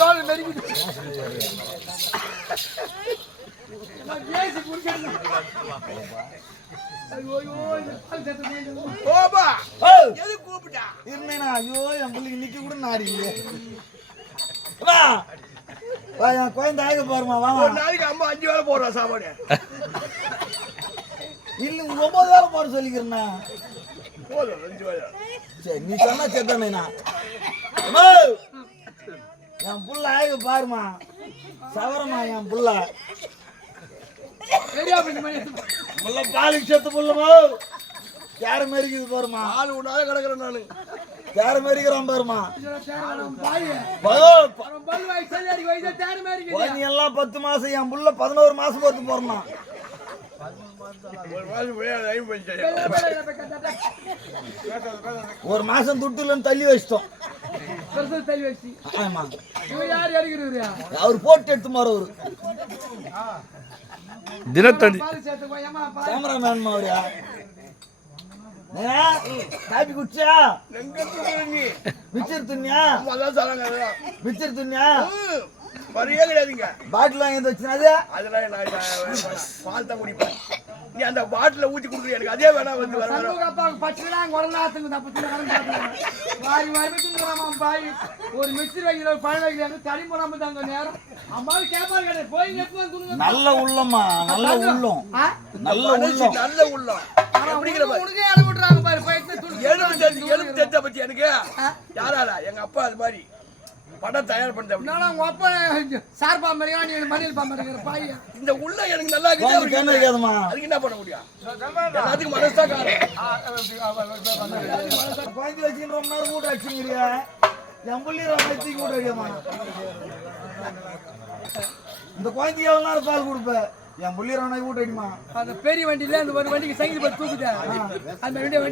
Lol மெரிக்குது. நான் பேசி புடிக்கணும். ஐயோ ஓபா எது கூப்பிட்டா இருந்தேனா? ஐயோ என் பிள்ளைக்கு நிக்க கூட நாடியே. வா வா என் குழந்தை ஆக பாருமா. வா ஒரு நாளைக்கு அம்மா 5 வேளை போடுறா சாப்பாடு. இல்ல 9 வேளை போட சொல்லிக்கிறேன்னா போதும் 5 வேளை. சரி நீ சொன்னா செத்தானேனா? என் புள்ள ஆக பாருமா. சவரமா என் புள்ள முல்ல பாலுக்கு செத்து புள்ளமா. யார மேரிக்குது பாருமா. ஆளு உன்னால கிடக்குறேன் நானு. யார மேரிக்கிறான் பாருமா. நீ எல்லாம் 10 மாசம், என் புள்ள 11 மாசம் பொறுத்து போறமா. ஒரு மாசம் துட்டுலன்னு தள்ளி வச்சிட்டோம். ஆமா அவர் போட்டு எடுத்து மாற அவரு தினத்தந்தி கேமராமேன் அவரியா. காப்பி குடிச்சியா? மிச்சர் துண்ணியா? மிச்சர் துண்ணியா? வரையே கிடையாதுங்க. பாட்டில் வாங்கி வச்சுனாது அதெல்லாம் பால் தான் குடிப்பேன். நீ அந்த பாட்டில ஊத்தி குடுக்குற எனக்கு அதே வேணா வந்து ஒரு மிக்சர் வைக்கிற பழம் வைக்கிறாங்க தனி போடாம தாங்க நேரம் அம்மாவு கேப்பாரு கிடையாது. போய் நல்ல உள்ளமா. நல்ல உள்ளம். நல்ல உள்ளம். நல்ல உள்ளம். உனக்கு இடம் விட்டுறாங்க பாரு. எழுப்பு தெரிஞ்ச பத்தி எனக்கு யாரால எங்க அப்பா அது மாதிரி படம் தயார் பண்ண உங்க அப்பா சார்பா மாதிரியா நீ மணியில் பாம்பு பாய். இந்த உள்ள எனக்கு நல்லா கேதுமா. அதுக்கு என்ன பண்ண முடியும்? எல்லாத்துக்கும் மனசா காரணம். குழந்தை வச்சு ரொம்ப நேரம் கூட வச்சுங்கிறியா? என் புள்ளி ரொம்ப கூட அடியாமா. இந்த குழந்தைக்கு எவ்வளவு நேரம் பால் கொடுப்ப? என் புள்ளி ரொம்ப கூட அடிமா. அந்த பெரிய வண்டியில அந்த ஒரு வண்டிக்கு சைக்கிள் போய் தூக்குதேன். அந்த வண்டியை